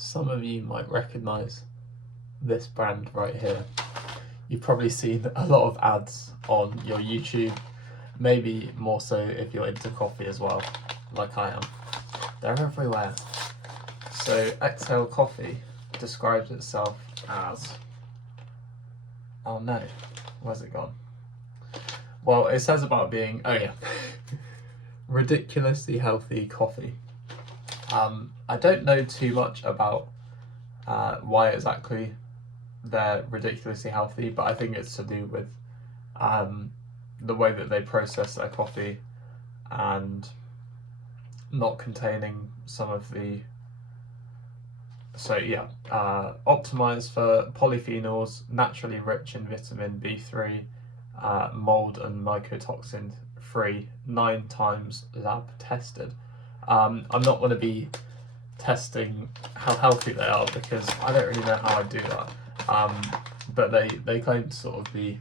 Some of you might recognise this brand right here. You've probably seen a lot of ads on your YouTube, maybe more so if you're into coffee as well, like I am. They're everywhere. So Exhale Coffee describes itself as... oh no, where's it gone? Well, it says about being, oh yeah, ridiculously healthy coffee. I don't know too much about why exactly they're ridiculously healthy, but I think it's to do with the way that they process their coffee and not containing some of the... so yeah, optimized for polyphenols, naturally rich in vitamin B3, mold and mycotoxin free, 9 times lab tested. I'm not going to be testing how healthy they are because I don't really know how I do that. But they claim to sort of be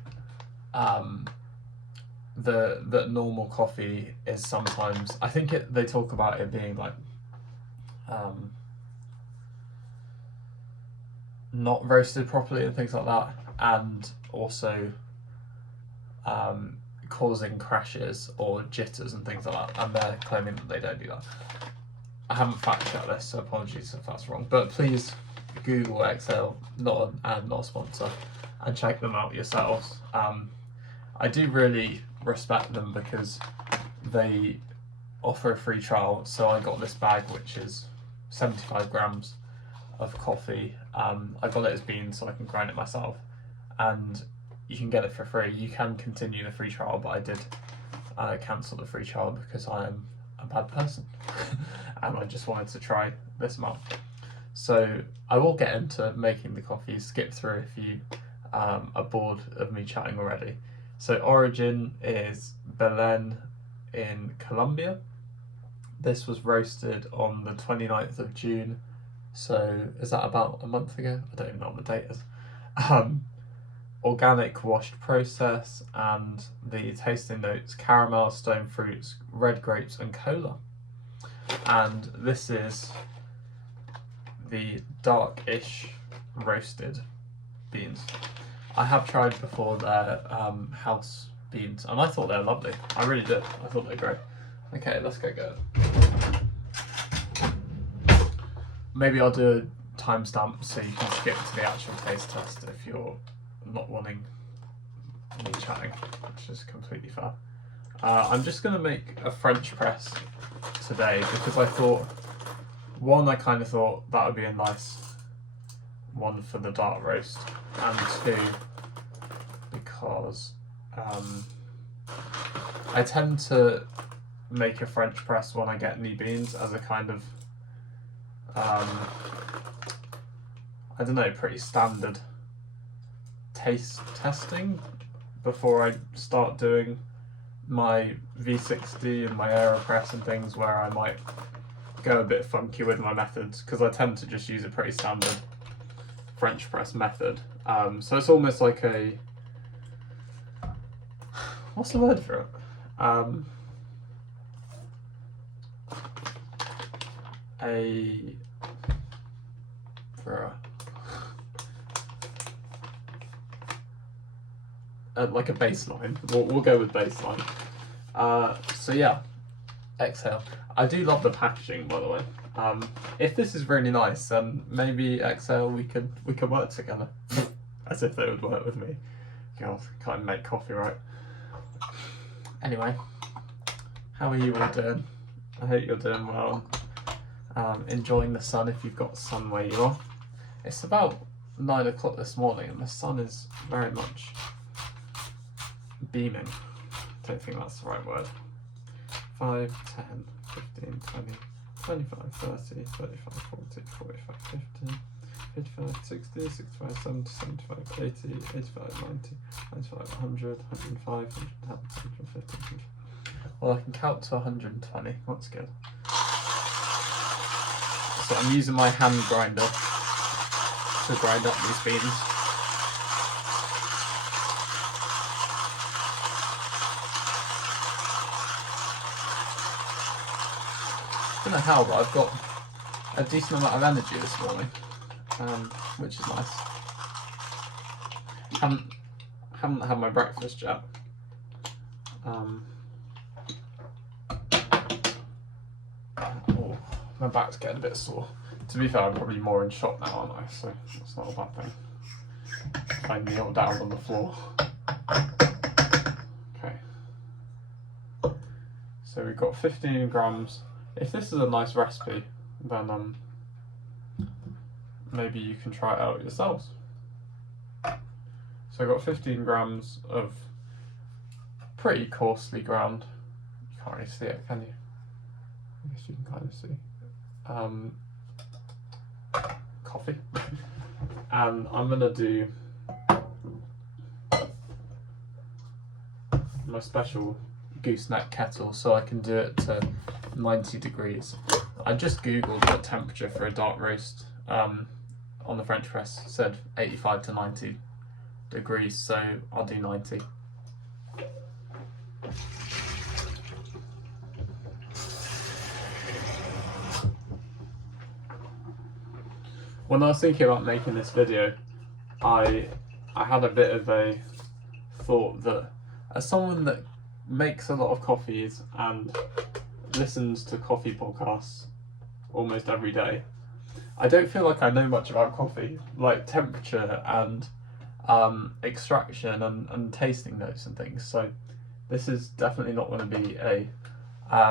the normal coffee is sometimes, I think they talk about it being like not roasted properly and things like that, and also causing crashes or jitters and things like that, and they're claiming that they don't do that. I haven't fact checked this, so apologies if that's wrong, but please Google Exhale, not an ad, not a sponsor, and check them out yourselves. I do really respect them because they offer a free trial, so I got this bag which is 75 grams of coffee. I got it as beans so I can grind it myself, and you can get it for free. You can continue the free trial, but I did cancel the free trial because I am a bad person and I just wanted to try this month. So I will get into making the coffee, skip through if you are bored of me chatting already. So origin is Belen in Colombia. This was roasted on the 29th of June. So is that about a month ago? I don't even know what the date is. Organic washed process, and the tasting notes: caramel, stone fruits, red grapes and cola. And this is the darkish roasted beans. I have tried before their house beans and I thought they're lovely. I really did. I thought they're great. Okay, let's go get it. Maybe I'll do a timestamp so you can skip to the actual taste test if you're not wanting me chatting, which is completely fair. I'm just going to make a French press today because I thought, one, I kind of thought that would be a nice one for the dark roast, and two, because I tend to make a French press when I get new beans as a kind of I don't know, pretty standard taste testing before I start doing my V60 and my AeroPress and things, where I might go a bit funky with my methods, because I tend to just use a pretty standard French press method. So it's almost like a... what's the word for it? Like a baseline. We'll go with baseline. So yeah, Exhale. I do love the packaging, by the way. If this is really nice, then maybe Exhale we could work together. As if they would work with me. God, can't make coffee, right? Anyway, how are you all doing? I hope you're doing well. Enjoying the sun if you've got sun where you are. It's about 9 o'clock this morning and the sun is very much beaming. I don't think that's the right word. 5, 10, 15, 20, 25, 30, 35, 40, 45, 50, 55, 60, 65, 70, 75, 80, 85, 90, 95, 100, 105, 110, 115, 100. Well, I can count to 120, that's good. So I'm using my hand grinder to grind up these beans. I don't know how, but I've got a decent amount of energy this morning, which is nice. Haven't had my breakfast yet. Oh, my back's getting a bit sore. To be fair, I'm probably more in shock now, aren't I? So that's not a bad thing. I kneel down on the floor. Okay. So we've got 15 grams. If this is a nice recipe, then maybe you can try it out yourselves. So I've got 15 grams of pretty coarsely ground. You can't really see it, can you? I guess you can kind of see. Coffee. And I'm gonna do my special gooseneck kettle so I can do it to 90 degrees. I just googled what temperature for a dark roast on the French press, said 85 to 90 degrees, so I'll do 90. When I was thinking about making this video, I had a bit of a thought that as someone that makes a lot of coffees and listens to coffee podcasts almost every day, I don't feel like I know much about coffee, like temperature and extraction and tasting notes and things. So this is definitely not going to be a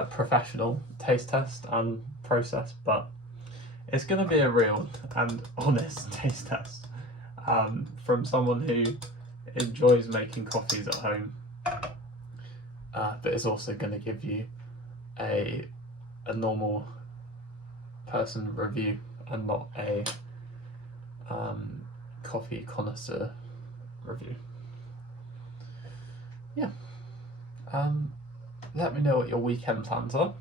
professional taste test and process, but it's going to be a real and honest taste test from someone who enjoys making coffees at home, but is also going to give you a normal person review and not a coffee connoisseur review. Yeah. Let me know what your weekend plans are,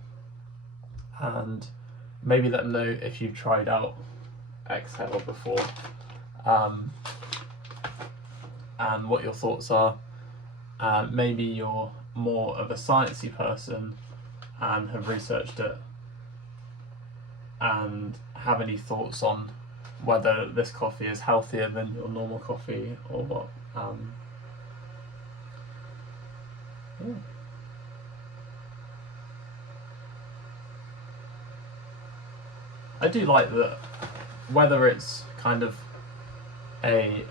and maybe let me know if you've tried out Exhale before, and what your thoughts are. Maybe you're more of a sciencey person and have researched it and have any thoughts on whether this coffee is healthier than your normal coffee or what. Yeah. I do like that, whether it's kind of a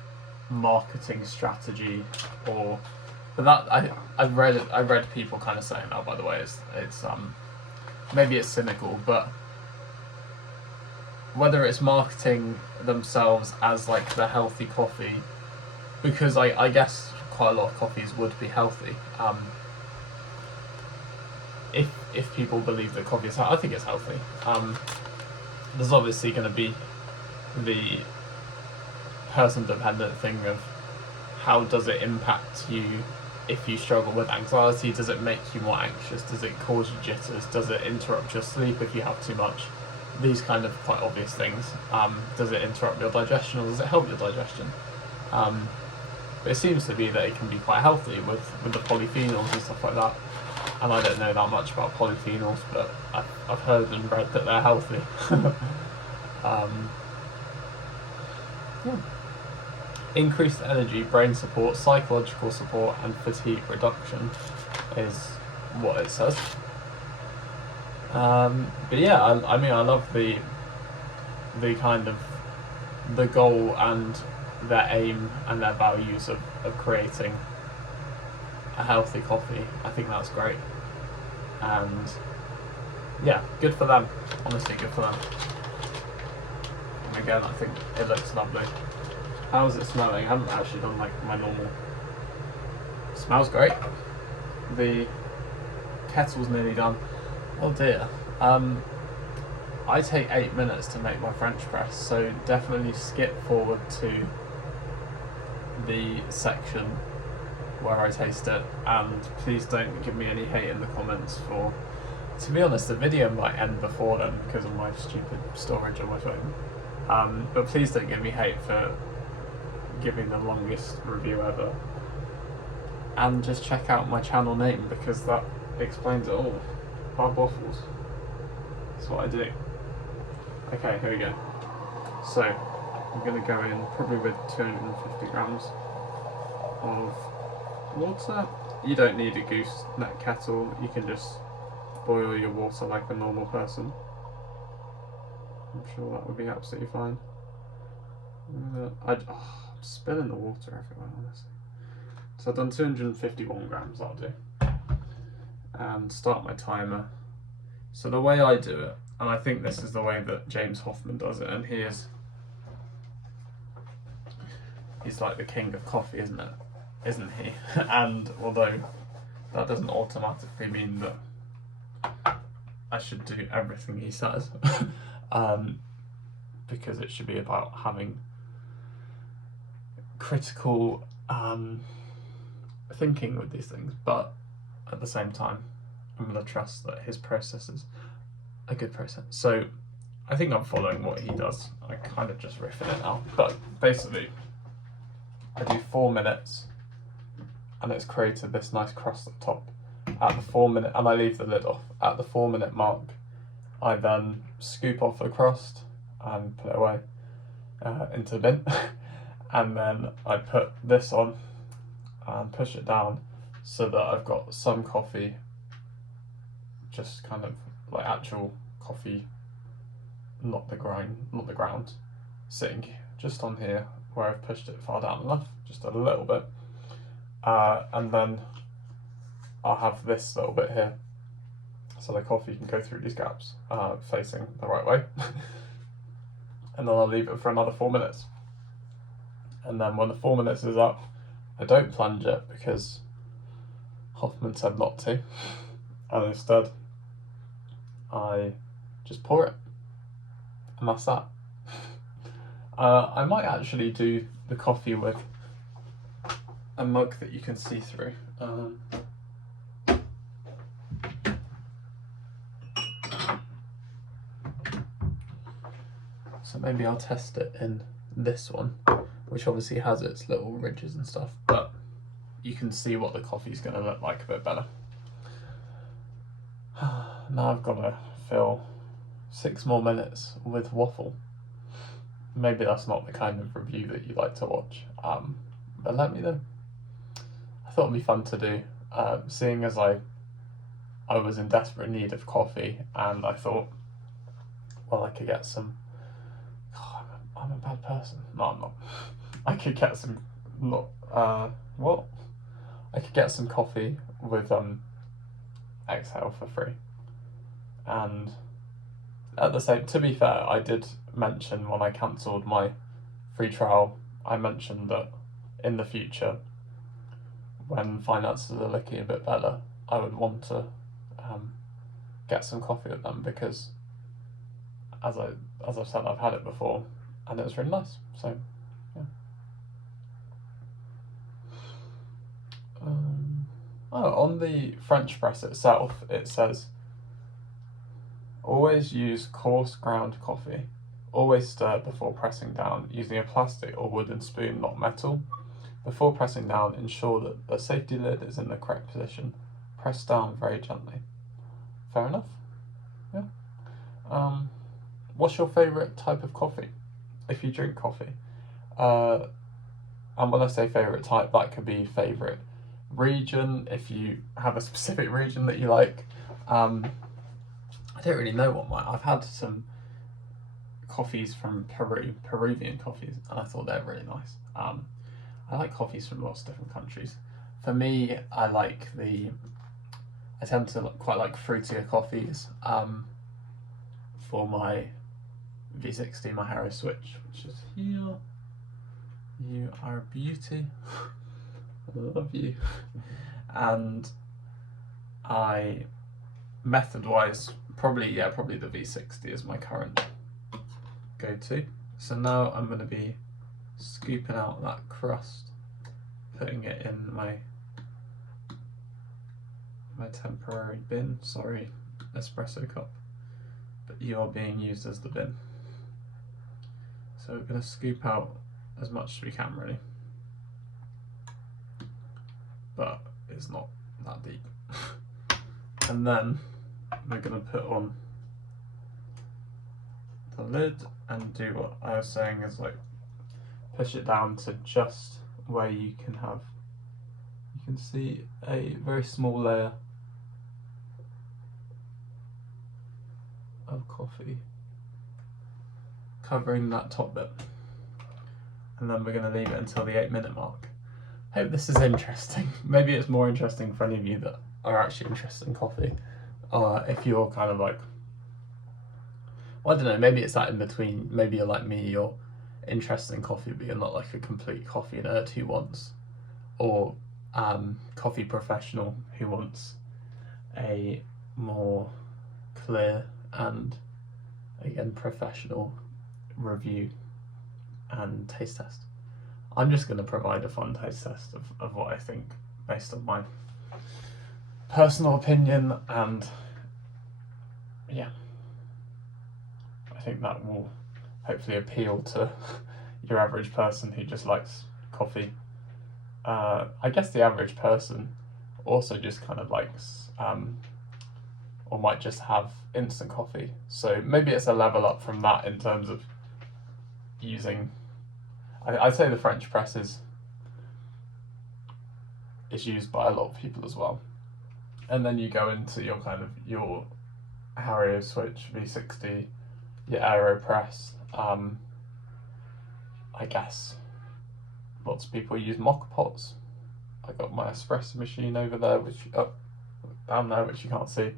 marketing strategy or, but that I read people kind of saying that, by the way, it's maybe it's cynical, but whether it's marketing themselves as like the healthy coffee, because I guess quite a lot of coffees would be healthy. If people believe that coffee is healthy, I think it's healthy. There's obviously going to be the person-dependent thing of how does it impact you if you struggle with anxiety. Does it make you more anxious? Does it cause you jitters? Does it interrupt your sleep if you have too much? These kind of quite obvious things. Does it interrupt your digestion or does it help your digestion? But it seems to be that it can be quite healthy with the polyphenols and stuff like that. And I don't know that much about polyphenols, but I've heard and read that they're healthy. Yeah. Increased energy, brain support, psychological support, and fatigue reduction is what it says. But yeah, I mean, I love the kind of the goal and their aim and their values of creating a healthy coffee. I think that's great, and yeah, good for them. Honestly, good for them. And again, I think it looks lovely. How is it smelling? I haven't actually done like my normal. It smells great. The kettle's nearly done. Oh dear. I take 8 minutes to make my French press, so definitely skip forward to the section where I taste it, and please don't give me any hate in the comments for, to be honest, the video might end before then because of my stupid storage on my phone, but please don't give me hate for giving the longest review ever, and just check out my channel name because that explains it all. Bob Waffles, that's what I do. Okay, here we go. So I'm going to go in probably with 250 grams of water. You don't need a gooseneck kettle, you can just boil your water like a normal person. I'm sure that would be absolutely fine. I'm spilling the water everywhere, honestly. So I've done 251 grams, that'll do. And start my timer. So the way I do it, and I think this is the way that James Hoffmann does it, and he's like the king of coffee, isn't he? And although that doesn't automatically mean that I should do everything he says, because it should be about having critical thinking with these things, but at the same time I'm going to trust that his process is a good process. So I think I'm following what he does. I kind of just riffing it now, but basically I do 4 minutes and it's created this nice crust at the top. At the 4 minute, and I leave the lid off. At the 4 minute mark, I then scoop off the crust and put it away into the bin. And then I put this on and push it down so that I've got some coffee, just kind of like actual coffee, not the ground, sitting just on here where I've pushed it far down enough, just a little bit. And then I'll have this little bit here so the coffee can go through these gaps facing the right way. And then I'll leave it for another 4 minutes. And then when the 4 minutes is up, I don't plunge it because Hoffman said not to, and instead I just pour it, and that's that. I might actually do the coffee with a mug that you can see through. So maybe I'll test it in this one, which obviously has its little ridges and stuff, but you can see what the coffee's going to look like a bit better. Now I've got to fill 6 more minutes with waffle. Maybe that's not the kind of review that you like to watch, but let me know. I thought it'd be fun to do, seeing as I was in desperate need of coffee, and I thought, well, I could get some. I'm a bad person. No, I'm not. I could get some. What? I could get some coffee with Exhale for free, and at the same. To be fair, I did mention when I cancelled my free trial, I mentioned that in the future, when finances are looking a bit better, I would want to get some coffee with them because, as I've said, I've had it before, and it was really nice. So, yeah. On the French press itself, it says, always use coarse ground coffee. Always stir before pressing down, using a plastic or wooden spoon, not metal. Before pressing down, ensure that the safety lid is in the correct position. Press down very gently. Fair enough. Yeah. What's your favourite type of coffee? If you drink coffee. And when I say favourite type, that could be favourite region, if you have a specific region that you like. I don't really know what mine. I've had some coffees from Peru, Peruvian coffees, and I thought they're really nice. I like coffees from lots of different countries. For me, I tend to quite like fruitier coffees. For my V60, my Harrow Switch, which is here. You are a beauty. I love you. And method-wise, probably the V60 is my current go-to. So now I'm going to be scooping out that crust, putting it in my temporary bin. Sorry, espresso cup, but you are being used as the bin. So we're going to scoop out as much as we can, really, but it's not that deep. And then we're going to put on the lid and do what I was saying, is like push it down to just where you can see a very small layer of coffee covering that top bit, and then we're going to leave it until the 8-minute mark. Hope this is interesting. Maybe it's more interesting for any of you that are actually interested in coffee, or if you're kind of like, well, I don't know, maybe it's that in between. Maybe you're like me, you're interested in coffee but you're not like a complete coffee nerd who wants, or coffee professional who wants a more clear and again professional review and taste test. I'm just going to provide a fun taste test of what I think based on my personal opinion, and yeah, I think that will hopefully appeal to your average person who just likes coffee. I guess the average person also just kind of likes or might just have instant coffee, so maybe it's a level up from that in terms of using, I'd say the French press is used by a lot of people as well. And then you go into your kind of your Hario switch V60, your AeroPress. I guess lots of people use mocha pots. I got my espresso machine over there, which down there, which you can't see,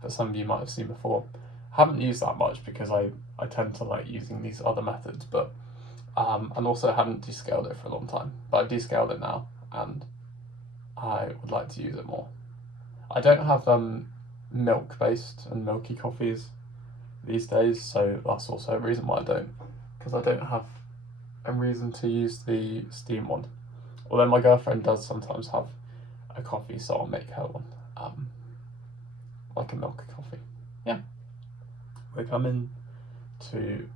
but some of you might have seen before. Haven't used that much because I tend to like using these other methods, but and also haven't descaled it for a long time. But I've descaled it now, and I would like to use it more. I don't have milk-based and milky coffees these days, so that's also a reason why I don't, because I don't have a reason to use the steam one. Although my girlfriend does sometimes have a coffee, so I'll make her one, like a milk coffee. Yeah, we're coming to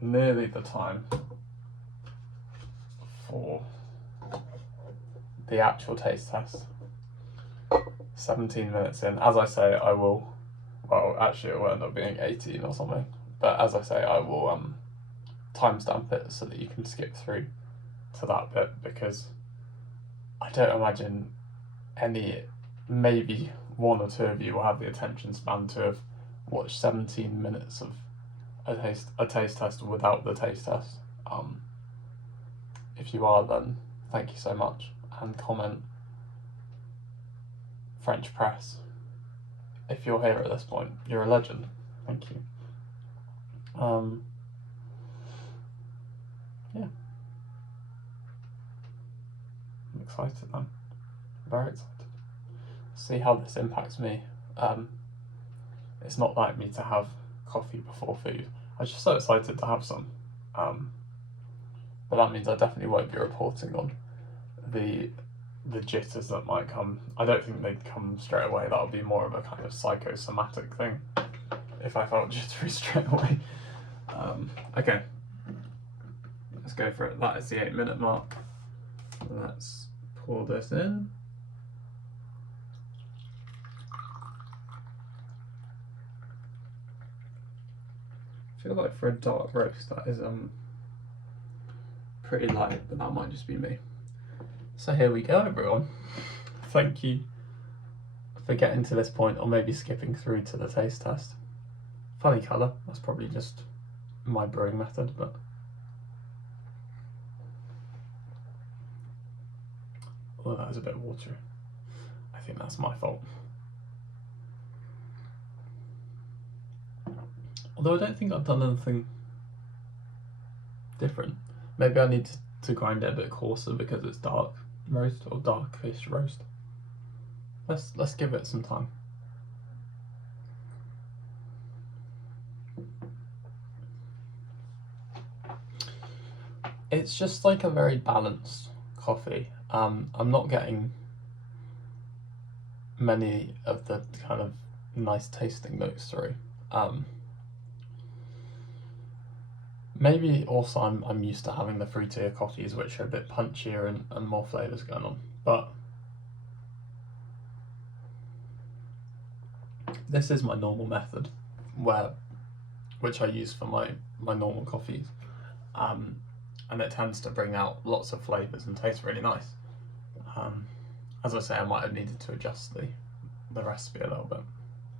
nearly the time for the actual taste test. 17 minutes in. As I say, I will, well, actually it will end up being 18 or something, but as I say, I will timestamp it so that you can skip through to that bit, because I don't imagine maybe one or two of you will have the attention span to have watched 17 minutes of a taste test without the taste test. If you are, then thank you so much, and comment French press. If you're here at this point, you're a legend. Thank you. Yeah. I'm excited, man. Very excited. See how this impacts me. It's not like me to have coffee before food. I'm just so excited to have some. But that means I definitely won't be reporting on the jitters that might come. I don't think they'd come straight away. That would be more of a kind of psychosomatic thing if I felt jittery straight away. Okay, let's go for it. That is the 8-minute mark. Let's pour this in. I feel like for a dark roast that is pretty light, but that might just be me. So here we go, everyone. Thank you for getting to this point, or maybe skipping through to the taste test. Funny colour, that's probably just my brewing method, but oh, that is a bit watery. I think that's my fault. Although I don't think I've done anything different. Maybe I need to grind it a bit coarser because it's dark roast, or darkish roast. Let's give it some time. It's just like a very balanced coffee. I'm not getting many of the kind of nice tasting notes through. Maybe also I'm used to having the fruitier coffees, which are a bit punchier and more flavours going on. But this is my normal method, where which I use for my normal coffees, and it tends to bring out lots of flavours and tastes really nice. As I say, I might have needed to adjust the recipe a little bit,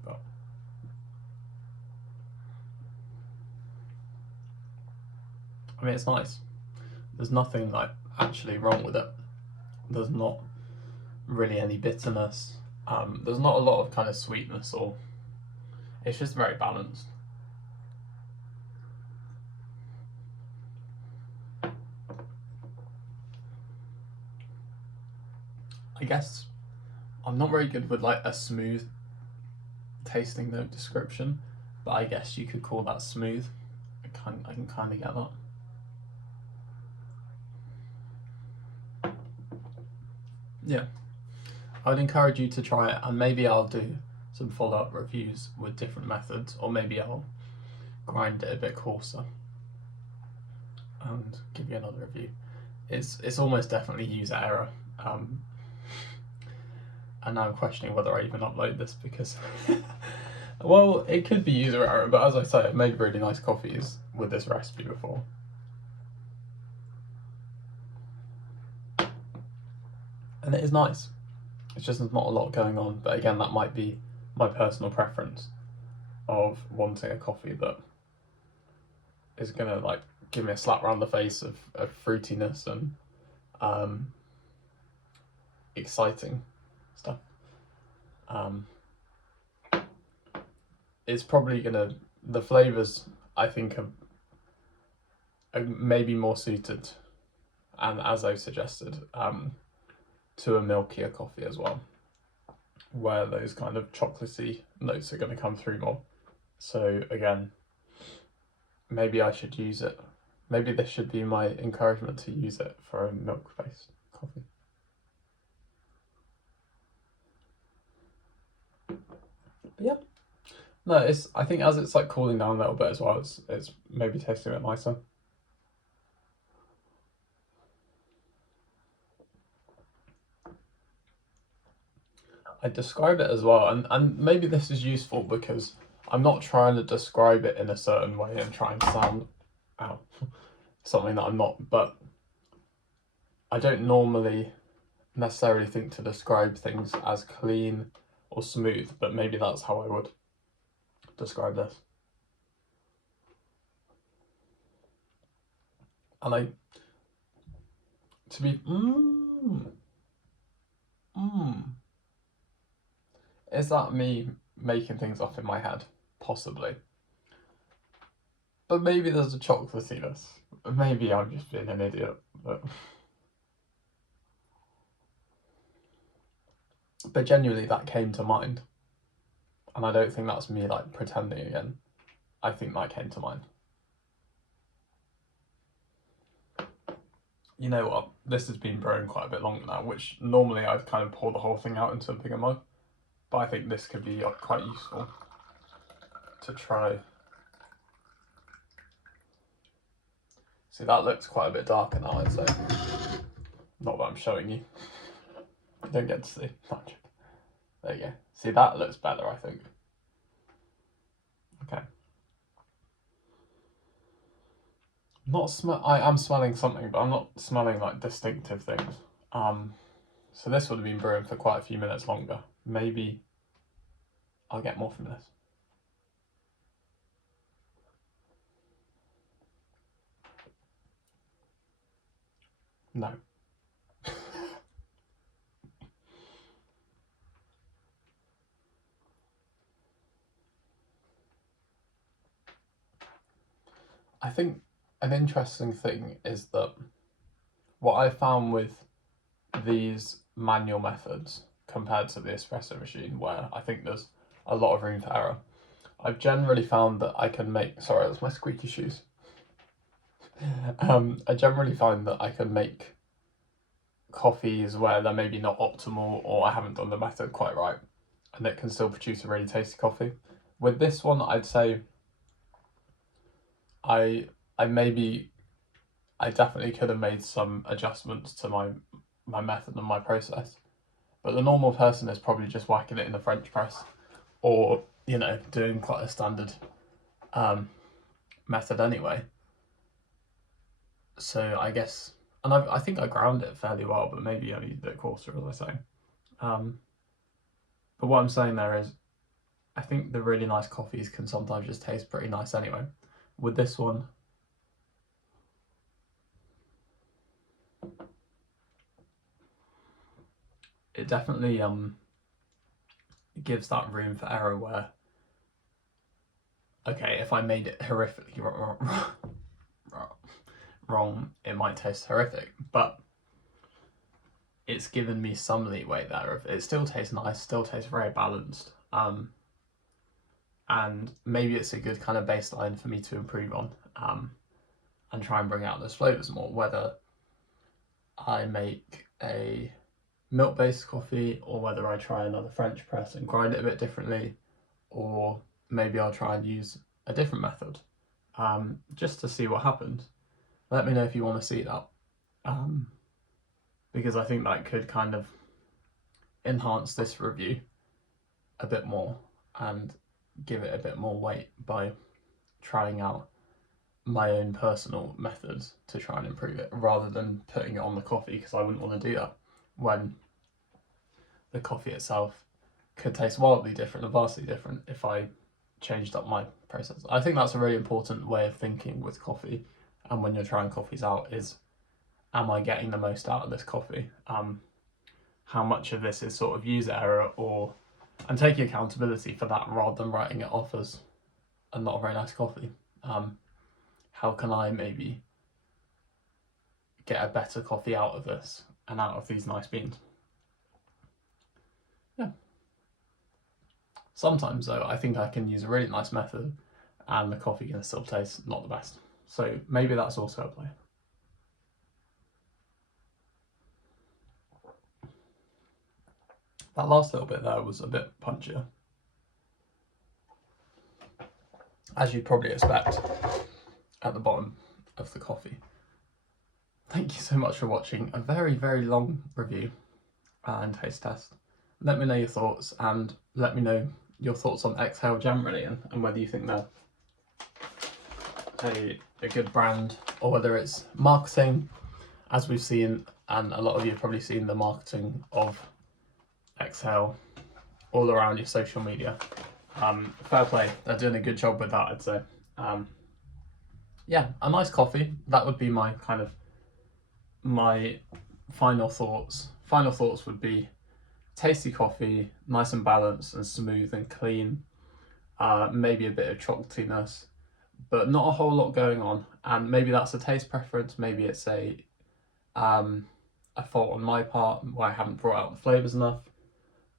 but I mean, it's nice. There's nothing like actually wrong with it. There's not really any bitterness. There's not a lot of kind of sweetness, or it's just very balanced. I guess I'm not very good with like a smooth tasting note description, but I guess you could call that smooth. I can kind of get that. Yeah, I'd encourage you to try it, and maybe I'll do some follow-up reviews with different methods, or maybe I'll grind it a bit coarser and give you another review. It's almost definitely user error. And now I'm questioning whether I even upload this because, well, it could be user error, but as I say, I've made really nice coffees with this recipe before. And it is nice. It's just there's not a lot going on, but again, that might be my personal preference of wanting a coffee that is gonna like give me a slap around the face of fruitiness and exciting stuff. It's probably the flavors I think are maybe more suited, and as I've suggested, to a milkier coffee as well, where those kind of chocolatey notes are going to come through more. So again, maybe I should use it. Maybe this should be my encouragement to use it for a milk-based coffee. But yeah, no, I think as it's like cooling down a little bit as well, it's maybe tasting a bit nicer. I describe it as well, and maybe this is useful because I'm not trying to describe it in a certain way and try and sound something that I'm not, but I don't normally necessarily think to describe things as clean or smooth, but maybe that's how I would describe this. And to be, is that me making things up in my head? Possibly. But maybe there's a chocolatiness. Maybe I'm just being an idiot. But genuinely, that came to mind. And I don't think that's me like pretending again. I think that came to mind. You know what? This has been brewing quite a bit longer now, which normally I'd kind of pour the whole thing out into a bigger mug. But I think this could be quite useful to try. See, that looks quite a bit darker now, I'd say. Not that I'm showing you. You don't get to see much. There you go. See, that looks better, I think. Okay. I am smelling something, but I'm not smelling like distinctive things. So this would have been brewing for quite a few minutes longer. Maybe I'll get more from this. No. I think an interesting thing is that what I found with these manual methods compared to the espresso machine, where I think there's a lot of room for error, I've generally found that I can make, sorry, that's my squeaky shoes. I generally find that I can make coffees where they're maybe not optimal or I haven't done the method quite right, and it can still produce a really tasty coffee. With this one, I'd say I definitely could have made some adjustments to my method and my process, but the normal person is probably just whacking it in the French press, or doing quite a standard method anyway. So I guess, and I think I ground it fairly well, but maybe I need a bit coarser, as I say. But what I'm saying there is, I think the really nice coffees can sometimes just taste pretty nice anyway. With this one, it definitely gives that room for error where, okay, if I made it horrifically wrong, it might taste horrific, but it's given me some leeway there. It still tastes nice, still tastes very balanced, and maybe it's a good kind of baseline for me to improve on, and try and bring out those flavours more, whether I make a milk-based coffee or whether I try another French press and grind it a bit differently, or maybe I'll try and use a different method, just to see what happens. Let me know if you want to see that, because I think that could kind of enhance this review a bit more and give it a bit more weight by trying out my own personal methods to try and improve it, rather than putting it on the coffee, because I wouldn't want to do that when the coffee itself could taste wildly different and vastly different if I changed up my process. I think that's a really important way of thinking with coffee, and when you're trying coffees out, is, am I getting the most out of this coffee? How much of this is sort of user error, or I'm taking accountability for that rather than writing it off as a not a very nice coffee. How can I maybe get a better coffee out of this and out of these nice beans? Yeah. Sometimes though, I think I can use a really nice method and the coffee can still taste not the best. So maybe that's also a play. That last little bit there was a bit punchier, as you'd probably expect at the bottom of the coffee. Thank you so much for watching a very, very long review and taste test. Let me know your thoughts, and let me know your thoughts on Exhale generally, and whether you think they're a good brand, or whether it's marketing, as we've seen, and a lot of you have probably seen the marketing of Exhale all around your social media. Fair play, they're doing a good job with that, I'd say. Yeah, a nice coffee, that would be my kind of, my final thoughts. Final thoughts would be tasty coffee, nice and balanced and smooth and clean, maybe a bit of chocolatiness, but not a whole lot going on. And maybe that's a taste preference, maybe it's a fault on my part where I haven't brought out the flavours enough.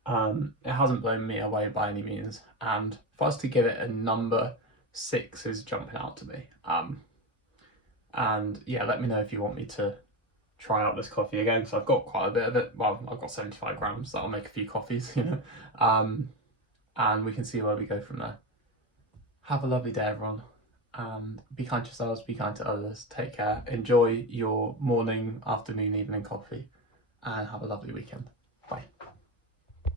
It hasn't blown me away by any means, and for us to give it a number, 6 is jumping out to me. And yeah, let me know if you want me to try out this coffee again, because I've got quite a bit of it. Well, I've got 75 grams, that'll make a few coffees, you know. And we can see where we go from there. Have a lovely day, everyone, and be kind to yourselves, be kind to others, take care, enjoy your morning, afternoon, evening coffee, and have a lovely weekend. Bye.